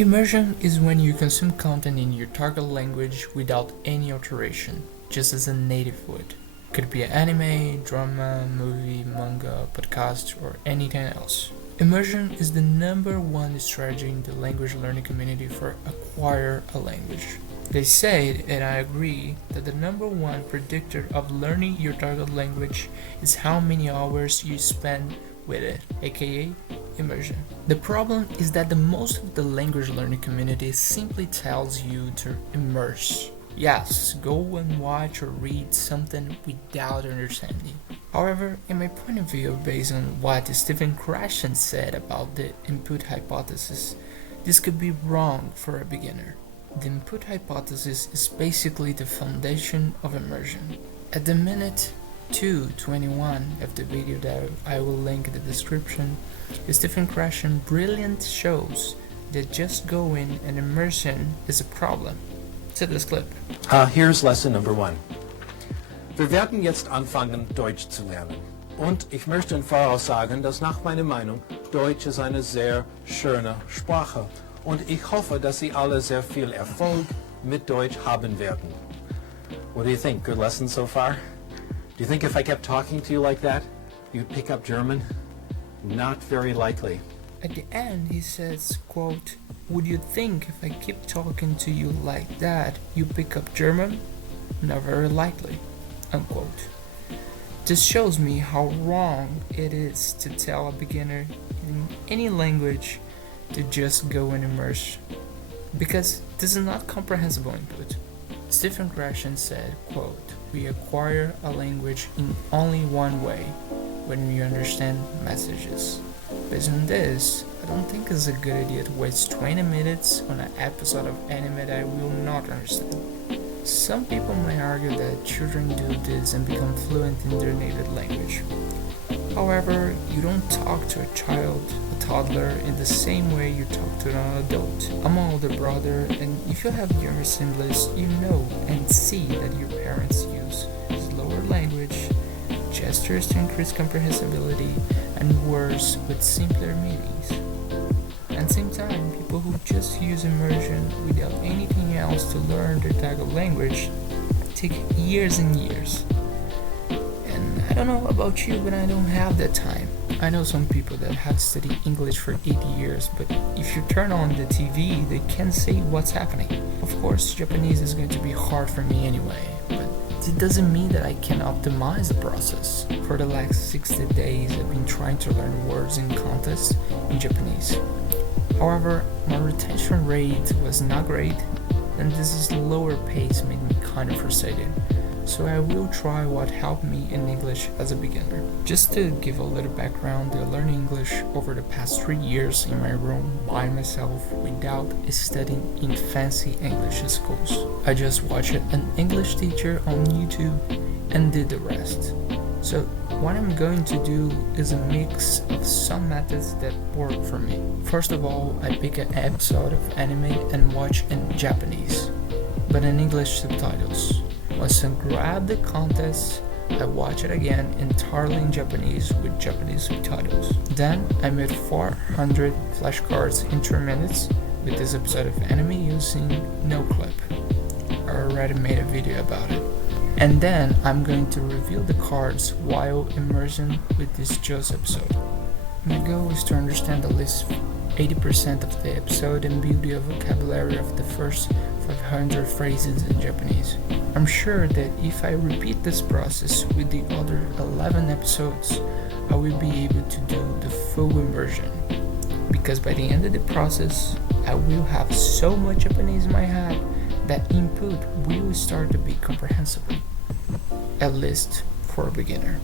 Immersion is when you consume content in your target language without any alteration, just as a native would. Could be an anime, drama, movie, manga, podcast, or anything else. Immersion is the number one strategy in the language learning community for acquire a language. They said, and I agree, that the number one predictor of learning your target language is how many hours you spend with it, aka immersion. The problem is that the most of the language learning community simply tells you to immerse. Yes, go and watch or read something without understanding. However, in my point of view, based on what Stephen Krashen said about the input hypothesis, this could be wrong for a beginner. The input hypothesis is basically the foundation of immersion. At the minute 2:21 of the video that I will link in the description, Stephen Krashen brilliant shows that just going and immersing is a problem. To this clip. Here's lesson number 1. Wir werden jetzt anfangen, Deutsch zu lernen. Und ich möchte im Voraus sagen, dass nach meiner Meinung Deutsch ist eine sehr schöne Sprache. Und ich hoffe, dass Sie alle sehr viel Erfolg mit Deutsch haben werden. What do you think? Good lesson so far? Do you think if I kept talking to you like that, you'd pick up German? Not very likely. At the end, he says, quote, "Would you think if I keep talking to you like that, you pick up German? Not very likely," unquote. This shows me how wrong it is to tell a beginner in any language to just go and immerse, because this is not comprehensible input. Stephen Krashen said, quote, "We acquire a language in only one way, when we understand messages." Based on this, I don't think it's a good idea to waste 20 minutes on an episode of anime that I will not understand. Some people might argue that children do this and become fluent in their native language. However, you don't talk to a child, a toddler, in the same way you talk to an adult. I'm an older brother, and if you have younger siblings, you know and see that your parents use slower language, gestures to increase comprehensibility, and words with simpler meanings. At the same time, people who just use immersion without anything else to learn their target language take years and years. And I don't know about you, but I don't have that time. I know some people that have studied English for 8 years, but if you turn on the TV, they can't say what's happening. Of course, Japanese is going to be hard for me anyway, but it doesn't mean that I can optimize the process. For the last 60 days, I've been trying to learn words in contests in Japanese. However, my retention rate was not great, and this slower pace made me kind of frustrated. So I will try what helped me in English as a beginner. Just to give a little background, I learned English over the past 3 years in my room by myself without studying in fancy English schools. I just watched an English teacher on YouTube and did the rest. So what I'm going to do is a mix of some methods that work for me. First of all, I pick an episode of anime and watch in Japanese, but in English subtitles. Once I grab the context, I watch it again entirely in Japanese with Japanese subtitles. Then I made 400 flashcards in 3 minutes with this episode of anime using no clip. I already made a video about it. And then I'm going to review the cards while immersing with this JoJo's episode. My goal is to understand at least 80% of the episode and build the vocabulary of the first 500 phrases in Japanese. I'm sure that if I repeat this process with the other 11 episodes, I will be able to do the full immersion. Because by the end of the process, I will have so much Japanese in my head that input will start to be comprehensible, at least for a beginner.